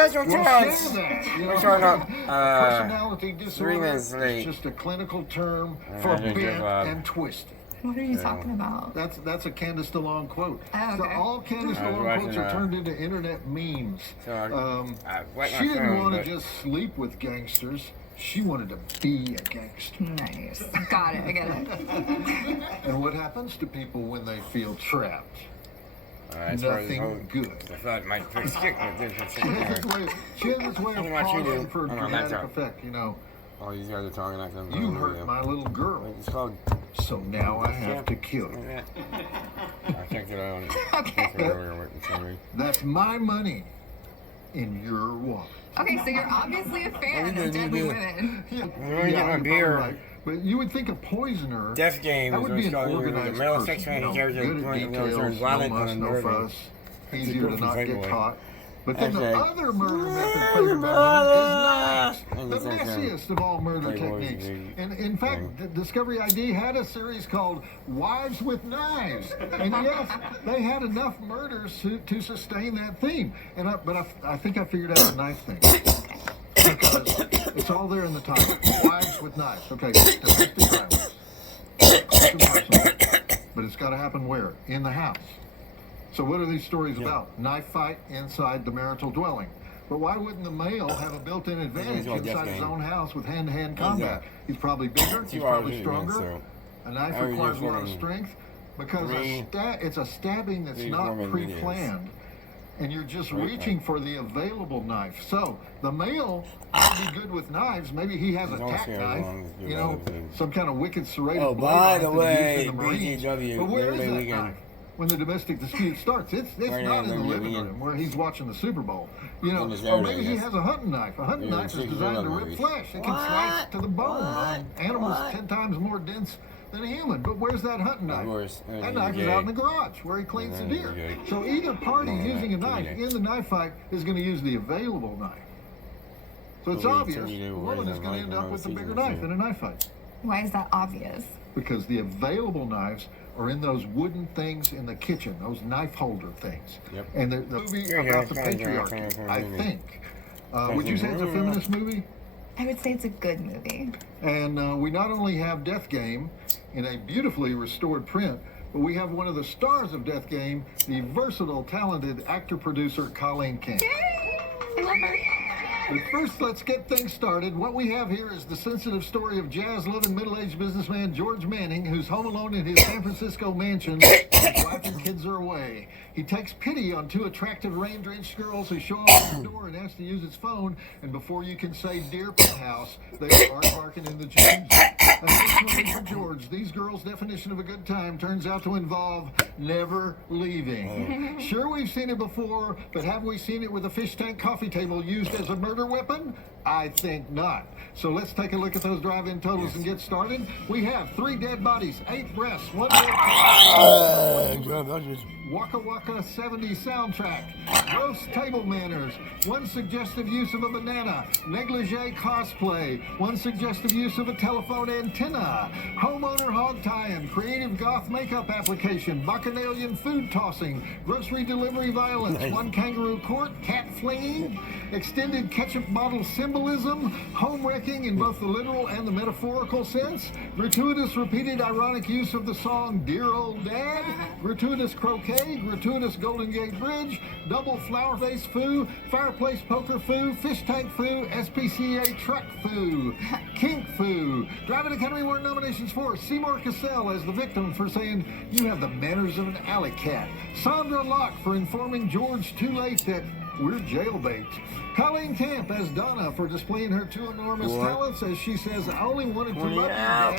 guys are Well, chance. share that. You know, We're showing up. personality 3 disorder minutes late. is just a clinical term for I didn't give bent up. and twisted. What are you talking about? That's a Candace DeLong quote. Oh, So okay. all Candace I was DeLong watching, quotes are turned into internet memes. So I wet my She didn't phone, want to but- just sleep with gangsters. She wanted to be a gangster. Nice. Got it. I get it. And what happens to people when they feel trapped? as far as the whole- Nothing good. I thought my fix kick was different. She has this way, she has this way of What you do? pausing for Hold on, dramatic laptop. effect. You know, Oh, these guys are talking like something. you hurt my little girl, It's called. so now I have to kill you. I checked it out. Okay. That's my money in your wallet. Okay, so you're obviously a fan of Deadly Women. Yeah, I'm gonna get my you're beer. probably right. But you would think a poisoner. Death Game That is would what's be an called. organized The male person, sex you man know, carries a good at point of no details, return, no violent muss, and no murder. fuss, easier to not get caught. But then the Hashtag other murder method favored by women is knives, And the the sex messiest of all murder Playboy techniques. thing. And in fact, Discovery ID had a series called Wives with Knives. And yes, they had enough murders to sustain that theme. But I think I figured out the knife thing. Because it's all there in the title. Wives with knives. Okay, domestic violence. Close and personal. But it's got to happen where? In the house. So what are these stories about? Knife fight inside the marital dwelling. But why wouldn't the male have a built-in advantage called Death inside his Game. own house with hand-to-hand combat? He's probably bigger, he's 2 probably hours, stronger. so A knife I was requires just a lot of wondering, strength because three- it's a stabbing that's 3 not Roman pre-planned. And you're just Right. reaching for the available knife. So the male might be good with knives. Maybe he has a It's also tack as knife, long as you you have know, other things. some kind of wicked serrated Oh, blade by knife the that he way, used in the Marines. BGW, But where is Labor Day that weekend. knife? When the domestic dispute starts, it's Right not now, in the Labor Day living weekend. room where he's watching the Super Bowl. You know, On this or Saturday, maybe I he guess. has a hunting knife. A hunting Yeah, knife is six designed to other rip movies. flesh. It can slice to the bone on animals 10 times more dense than a human. But where's that hunting knife? course. That knife is out in the garage where he cleans the deer. Okay. So either party Yeah, using a yeah, knife yeah. in the knife fight is going to use the available knife. So it's Well, we obvious certainly the do. woman Where's is the going to knife end in up our with the bigger season knife two? in a knife fight. Why is that obvious? Because the available knives are in those wooden things in the kitchen, those knife holder things. Yep. And the movie Here you about go. the Kind of patriarchy, I movie. think. Would you say it's a feminist movie? I would say it's a good movie. And we not only have Death Game in a beautifully restored print, but we have one of the stars of Death Game, the versatile, talented actor-producer Colleen King. I love her. But first, let's get things started. What we have here is the sensitive story of jazz-loving middle-aged businessman George Manning, who's home alone in his San Francisco mansion. His wife and kids are away. He takes pity on 2 attractive rain-drenched girls who show up at the door and ask to use his phone. And before you can say "Dear Penthouse," they are barking in the jacuzzi. Unfortunately for George, these girls' definition of a good time turns out to involve never leaving. Sure, we've seen it before, but have we seen it with a fish tank coffee table used as a murder weapon? I think not. So let's take a look at those drive-in totals and get started. We have 3 dead bodies, 8 breasts, 1 Waka Waka 70 soundtrack, gross table manners, 1 suggestive use of a banana, negligee cosplay, 1 suggestive use of a telephone antenna, homeowner hog tie-in, creative goth makeup application, bacchanalian food tossing, grocery delivery violence, 1 kangaroo court, cat flinging, extended ketchup bottle symbolism, home wrecking in both the literal and the metaphorical sense, gratuitous repeated ironic use of the song Dear Old Dad, gratuitous croquet, gratuitous Golden Gate Bridge, double flower face foo, fireplace poker foo, fish tank foo, SPCA truck foo, kink foo. Driving Academy Award nominations for Seymour Cassell as the victim for saying, "You have the manners of an alley cat." Sandra Locke for informing George too late that we're jailbait. Colleen Camp as Donna for displaying her 2 enormous talents as she says, "I only wanted to love you, Dad."